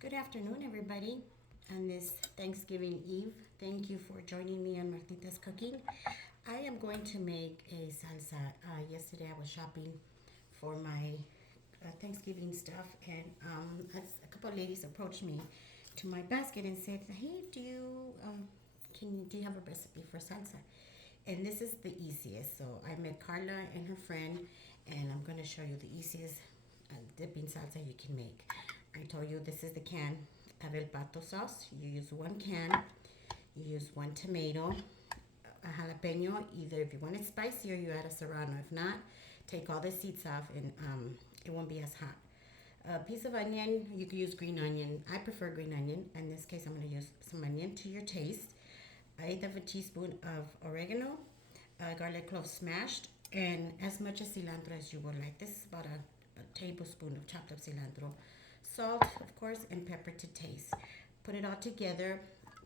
Good afternoon, everybody, on this Thanksgiving Eve. Thank you for joining me on Martita's Cooking. I am going to make a salsa. Yesterday I was shopping for my Thanksgiving stuff, and a couple of ladies approached me to my basket and said, "Hey, do you have a recipe for salsa?" And this is the easiest. So I met Carla and her friend, and I'm going to show you the easiest dipping salsa you can make. I told you this is the can of El Pato sauce. You use one can, you use one tomato, a jalapeno. Either if you want it spicier, you add a serrano. If not, take all the seeds off and it won't be as hot. A piece of onion, you can use green onion. I prefer green onion. In this case, I'm going to use some onion to your taste. I have a teaspoon of oregano, garlic clove smashed, and as much as cilantro as you would like. This is about a tablespoon of chopped up cilantro. Salt, of course, and pepper to taste. Put it all together,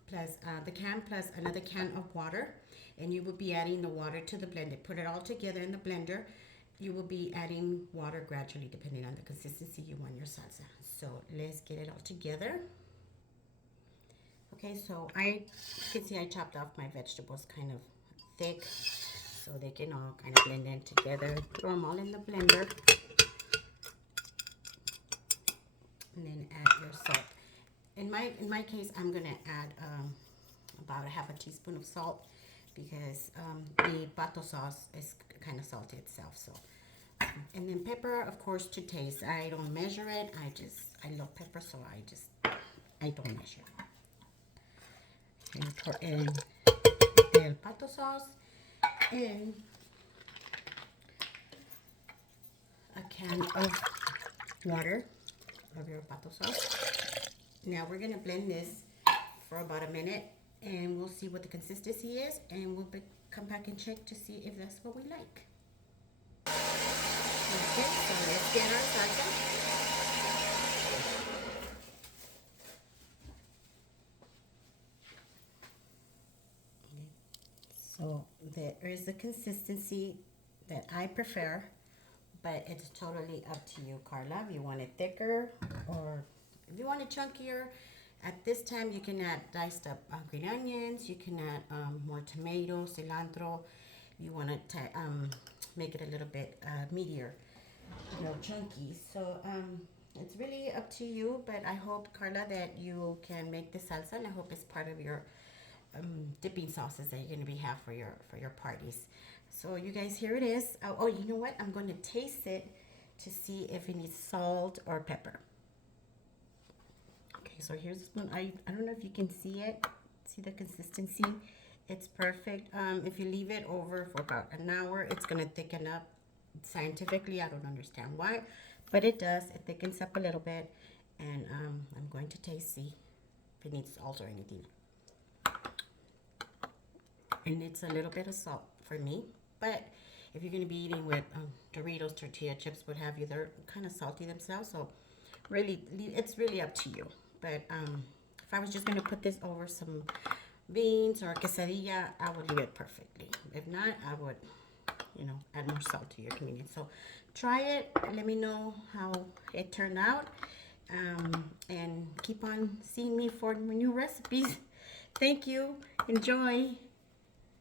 plus the can, plus another can of water, and you will be adding the water to the blender. Put it all together in the blender. You will be adding water gradually depending on the consistency you want your salsa. So let's get it all together. Okay, so you can see I chopped off my vegetables kind of thick so they can all kind of blend in together. Throw them all in the blender. And then add your salt. In my case, I'm gonna add about a half a teaspoon of salt because the pato sauce is kind of salty itself. So, and then pepper, of course, to taste. I don't measure it. I love pepper, so I don't measure. And pour in the pato sauce and a can of water of your pato sauce. Now we're gonna blend this for about a minute and we'll see what the consistency is, and we'll come back and check to see if that's what we like. Okay, so let's get our salsa. Okay. So there is the consistency that I prefer, but it's totally up to you, Carla. If you want it thicker or if you want it chunkier, at this time you can add diced up green onions. You can add more tomato, cilantro. You want to make it a little bit meatier, chunky. So it's really up to you. But I hope, Carla, that you can make this salsa, and I hope it's part of your dipping sauces that you're gonna have for your parties. So you guys, here it is. Oh, you know what? I'm going to taste it to see if it needs salt or pepper. Okay, so here's the spoon. I don't know if you can see it. See the consistency? It's perfect. If you leave it over for about an hour, it's going to thicken up. Scientifically, I don't understand why, but it does. It thickens up a little bit, and I'm going to taste, see if it needs salt or anything. And it's a little bit of salt for me, but if you're going to be eating with Doritos, tortilla chips, what have you, they're kind of salty themselves, so really it's really up to you. But if I was just going to put this over some beans or quesadilla, I would leave it perfectly. If not, I would add more salt to your convenience. So try it, let me know how it turned out, and keep on seeing me for new recipes. Thank you. Enjoy.